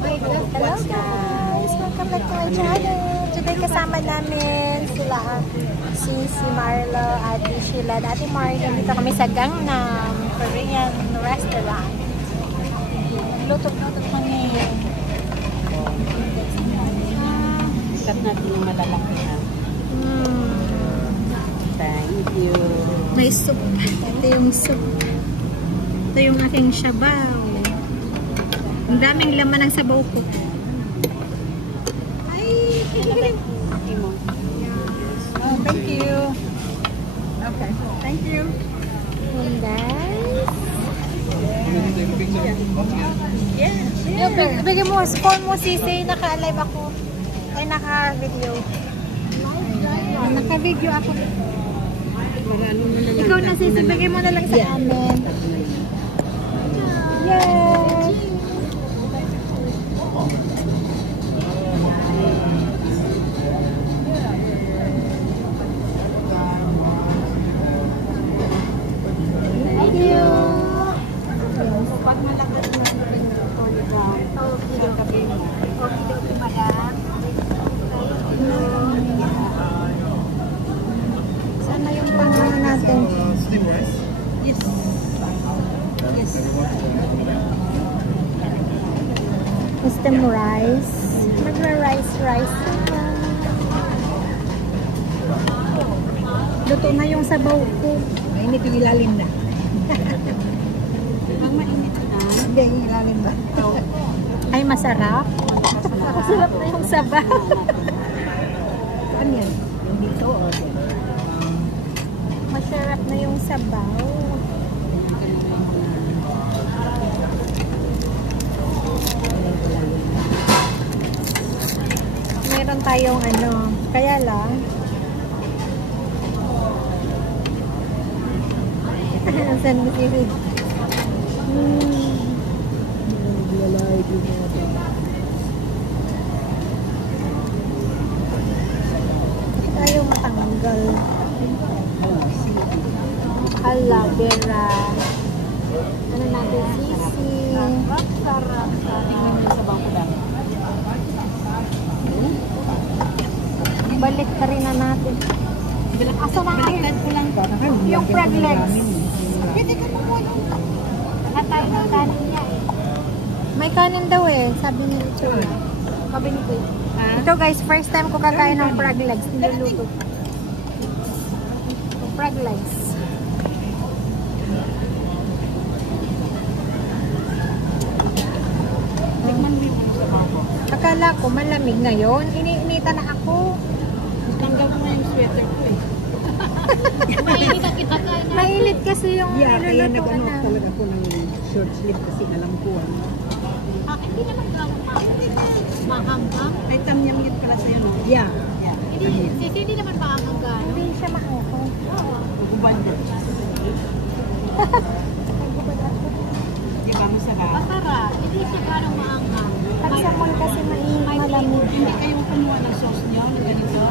Hello guys! Welcome back to my channel! Today kasama namin sila si Marlo, Ate Sheila, at Ate Morgan. Dito kami sa Gangnam Korean restaurant. Luto-luto kami. Cut natin yung malalaki na. Thank you. May soup. Ito yung soup. Ito yung aking sabaw. Ang daming laman ng sabaw ko. Ay! Oh, thank you. Okay. Thank you. And guys. Yeah. Bigyan mo, phone mo sisi. Naka-live ako. Ay, naka-video. Naka-video ako. Ikaw na sisi. Bigyan mo na lang sa amin. Yay! Thank you! Pag malakas na rin ito, okay, madam. Sana yung pangano natin? Steam rice? Yes. Yes. Steam rice. Magra-rice. Luto na yung sabaw ko. Mainit yung ilalim na. Pag mainit na, Hindi, yung ilalim ba? Ay, masarap. Masarap na yung sabaw. ano yan? Yung dito o? Masarap na yung sabaw. Meron tayong ano, kaya lang. Saan mo sisi? Tayo matanggal. Hala, Vera. Ano natin, sisi? Sarap. Tingnan mo sa bangkuda. Balik ka rin na natin. Asa na kayo? Balikan ko lang to. Yung frog legs. Pwede ka mo muna. Nakatayo ng kanin niya eh. May kanin daw eh. Sabi niya ito. Sabi ni Kuya. Ito guys, first time ko kakain ng frog legs. Niluluto. Frog legs. Tikman mo yung sa bangko. Akala ko malamig ngayon. Iniinita na ako. Tanggal ko na yung sweater ko eh. Mainit ang kinakain na. Mainit kasi yung Kaya nilulutuan nag-ano na. talaga ko ng short sleeve kasi alam ko ano. Hindi naman mahanghang. Ay, tamyam-yam pala sa'yo, no? Yeah. Hindi naman mahanghang. Hindi siya maanghang. Magubad din. Di ba, masarap? Masarap. Hindi siya parang mahanghang. Pag sa mall kasi malamig. Hindi kayong kumuha ng sauce niyo na ganito?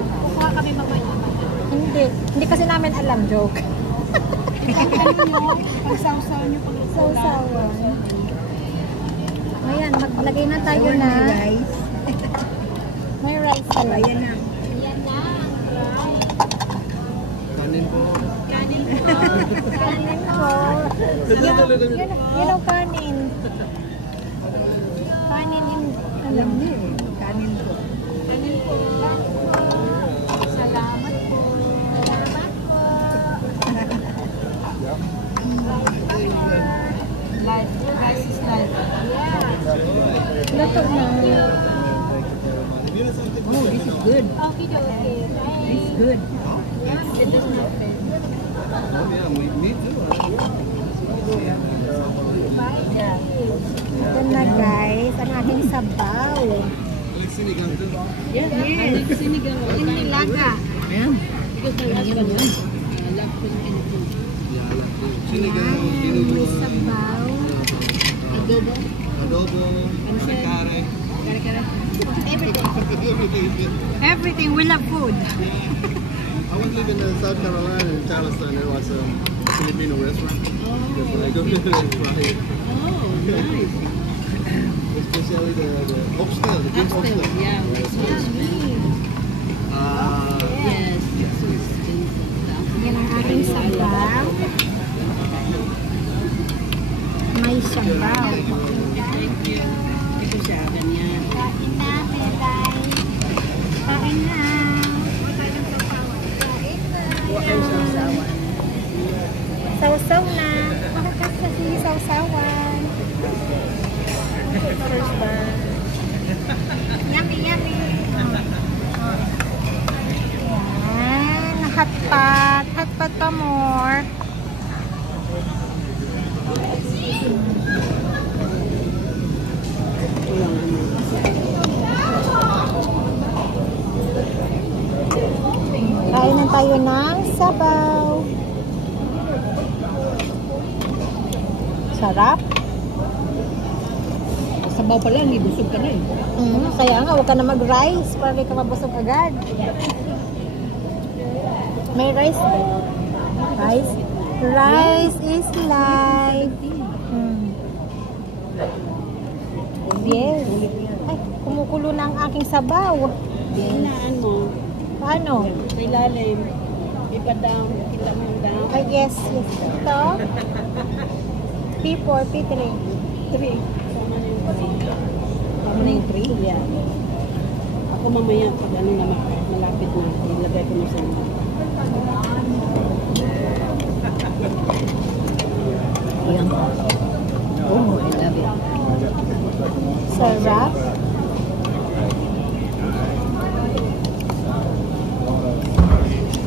Kukuha kami mamaya. Hindi kasi namin alam, joke. Ano nyo? Pag-sausaw nyo pag Sausawan. Ayan, maglagay na tayo na. rice. May rice pala. Ayan na. Yan na. Kanin po. Kanin po. Kanin po. Yun ang kanin. Kanin yung, Alam niyo eh. Kanin ko. Kanin po. Salamat po. Salamat po. Rice is light. luto na. Oh, this is good. Okay, okay. This is good. It does not fit. Oh, yeah, me too. Yeah. Ito na guys, ang aking sabaw. Like sinigang too. Yes. Sinigang. Inilaga. Ayan. Because my husband loves Filipino food. Yeah, I like it. Sinigang, May dinuguan, sabaw. Adobo. adobo, kare-kare. Kare-kare. Everything. Everything, we love food. I was living in South Carolina in Charleston. There was a Filipino restaurant. That's when I go to the right here. Oh, nice. especially the oxtail, the beef Oxtail, oxtail. yeah. It's so expensive. Yes, it's so expensive. Yan ang aking sabaw. May sabaw. Thank you. Ito siya, ganyan. Kain na, Melay. Kain na. Sausaw na. Makakas kasi sausawan. First ba? Yummy, yummy. Yan. Hotpot. Hotpot pa more. Kain na tayo ng sabaw. Sarap. Sabaw pala, hindi busog ka na eh. Kaya nga, huwag ka na mag-rice para di ka mabusog agad. May rice ba? Rice? Rice is life. Yes. Ay, kumukulo na ang aking sabaw. Hinaan mo. Paano? Sa ilalim. Ipa-down. Kita mo yung down. I guess, yes. Ito. P4, P3. 3. Sama na yung 3. Sama na yung 3? Yeah. Ako mamaya, pag ano na malapit na, ilagay ko na sa inyo. Ayan. Oh, I love it. Sarap.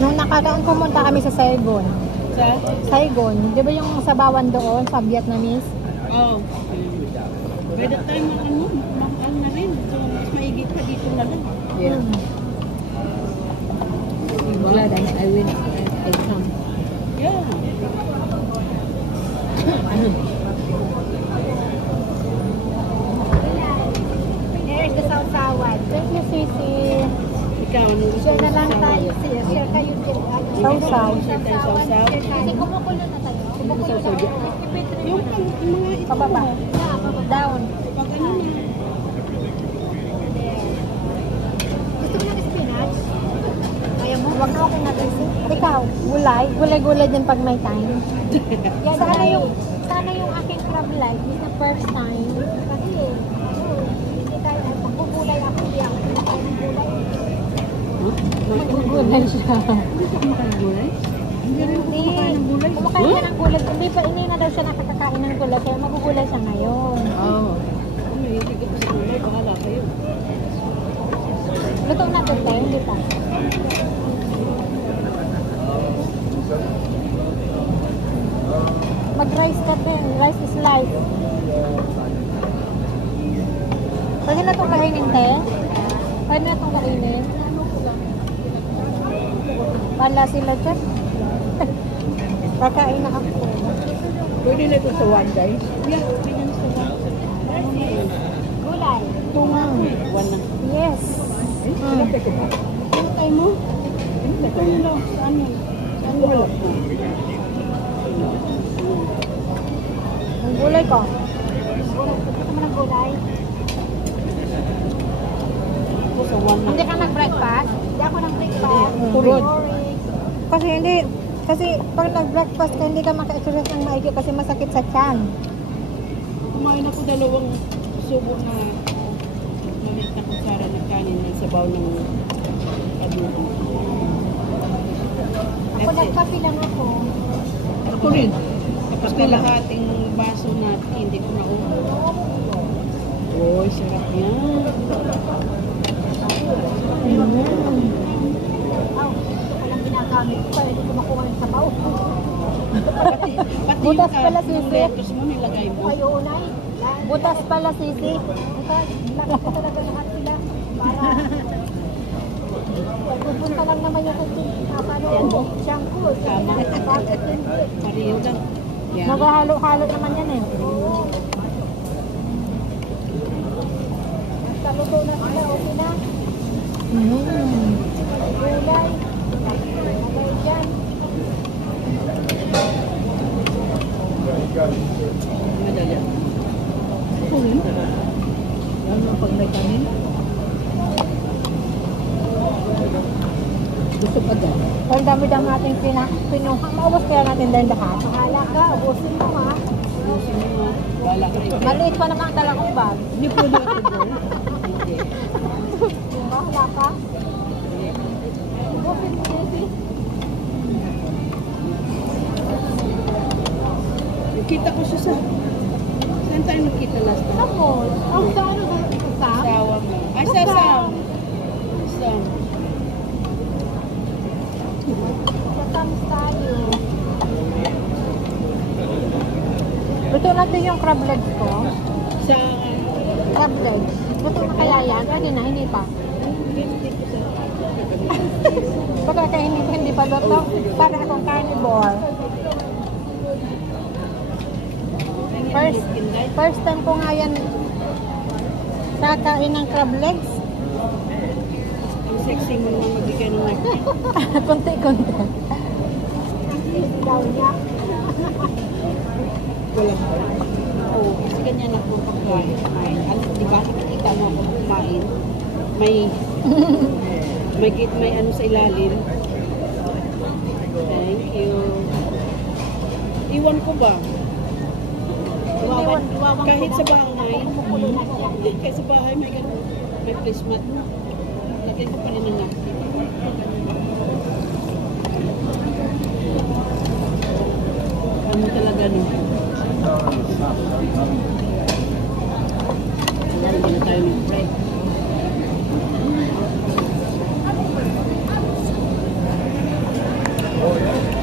Nung nakaraan pumunta kami sa Saigon. Sa? Saigon, di ba yung sabawan doon sa Vietnamese? Oh. By the time na ano, mahal na rin. So, mas maigit pa dito na lang. Yeah. Glad I went. I come. Yeah. There's the sausawan. Thank you, Sisi. Ikaw, ano gusto Share na mo lang sa tayo. Share kayo. Sausaw. Share tayo sausaw. Kasi kumukulo na tayo. Kumukulo na tayo. Yung mga ito. Pababa. Down. Pag ano na. Gusto mo ng spinach? Kaya mo? Huwag na okay na kasi. Ikaw, gulay. Gulay-gulay din pag may time. Yan, sana yung aking crab life is the first time. Kasi, hindi tayo, magugulay ako, hindi ako kumakain ng gulay. Magugulay siya. Hindi ka kumakain ng gulay? Hindi rin ako kumakain ng gulay. Kumakain siya ng gulay. Hindi na daw siya nakakakain ng gulay, kaya magugulay siya ngayon. Oo. Ano, hindi ka sa gulay, bahala kayo. Luto natin tayo, hindi pa. Mag-rice ka din. Rice is life. Pwede na itong kainin, te? Pwede na itong kainin? Pala sila dyan. Kakain na ako. Pwede na ito sa one guys? Yeah, pwede na sa one. Gulay. Ito nga ako eh. One na. Yes. Pinatay ko ba? Pinatay mo? Pinatay mo lang. Saan yun? Saan wala? Ang gulay ko. Gusto mo ng gulay? Ito sa one na. Hindi ka nag-breakfast? Hindi ako nag-breakfast. Purod. Kasi hindi. Kasi pag nag-breakfast ka, hindi ka maka-exercise ng maigi kasi masakit sa tiyan. Kumain ako 2 subo na malit na kutsara ng kanin ng sabaw ng adobo. Ako nagkape lang ako. Ako rin. Tapos kalahating baso na hindi ko na ubo. Uy, sarap yan. Walang ginagamit ko kaya hindi ko makuha ng sabaw. Pati Butas yung, pala, yung sisi. lettuce mo nilagay mo. Ay, unay. Butas pala, sisi. Lakad ko talaga lahat sila. Para pupunta lang naman yung paano shampoo. Tama. Bakit hindi? Pariyo lang. Yan. Maghahalo-halo naman yan eh. Basta luto na sila, okay na. Gulay. Lagay dyan. Madali. Ako rin. pag may kanin. Gusto pa dyan. Ang dami-dami natin pinuha. Maubos kaya natin dahil lahat. Bahala ka, ubusin mo ha. Gusto mo nga. Wala ka rin. Maliit pa naman ang dala kong bag. Hindi po na ito doon. Hindi. Bahala ka. Ubusin mo, baby. Nakita ko siya sa... Saan tayo nakita last time? Tapos, ang saan ba ito? Sam? Sawa mo. Ay, sa Sam. Sam. Kasams tayo. Luto natin yung crab legs ko. Sa... Crab legs. Luto na kaya yan? Pwede na, hindi pa. Baka kaya hindi pa luto. Para akong carnivore. First time ko nga yan kakain ng crab legs. Ang sexy mo naman magbigay ng nakita. Kunti-kunti. Daw niya. Wala pa. Oo, kasi ganyan ako pagkain. Ano, di ba? Nakikita mo ako kumain. May ano sa ilalim. Thank you. Iwan ko ba? Kahit sa bahay. Kahit sa bahay may ganun. May placemat. Lagyan ko pa rin ng napkin. Ano talaga no? Hindi na tayo mag-pray.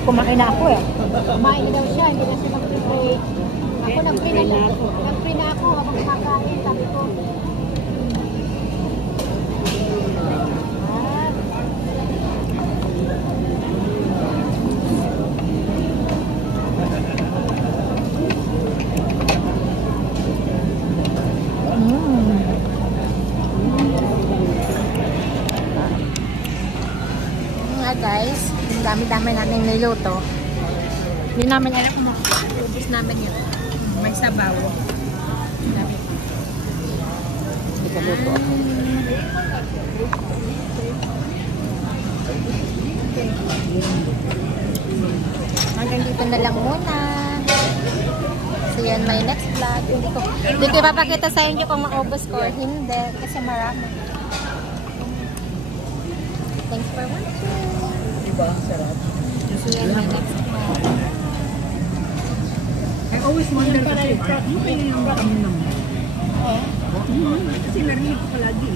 Kumain na ako eh. Kumain daw siya, hindi na siya mag-pray. Ako nag-pray na ako. Nag-pray na ako habang kumakain. Sabi ko, Nga guys, ang dami-dami namin niluto. Hindi namin alam kung maubos namin yun. May sabaw. Dami pa. Hindi ka luto ako. Hanggang dito na lang muna. So yan, my next vlog. Hindi ko ipapakita sa inyo kung maubos ko or hindi. Kasi marami. Thanks for watching. Diba? Sarap. So yan, my next vlog. I always wonder kasi, ano kaya yung kami naman? Kasi narinig ko palagi.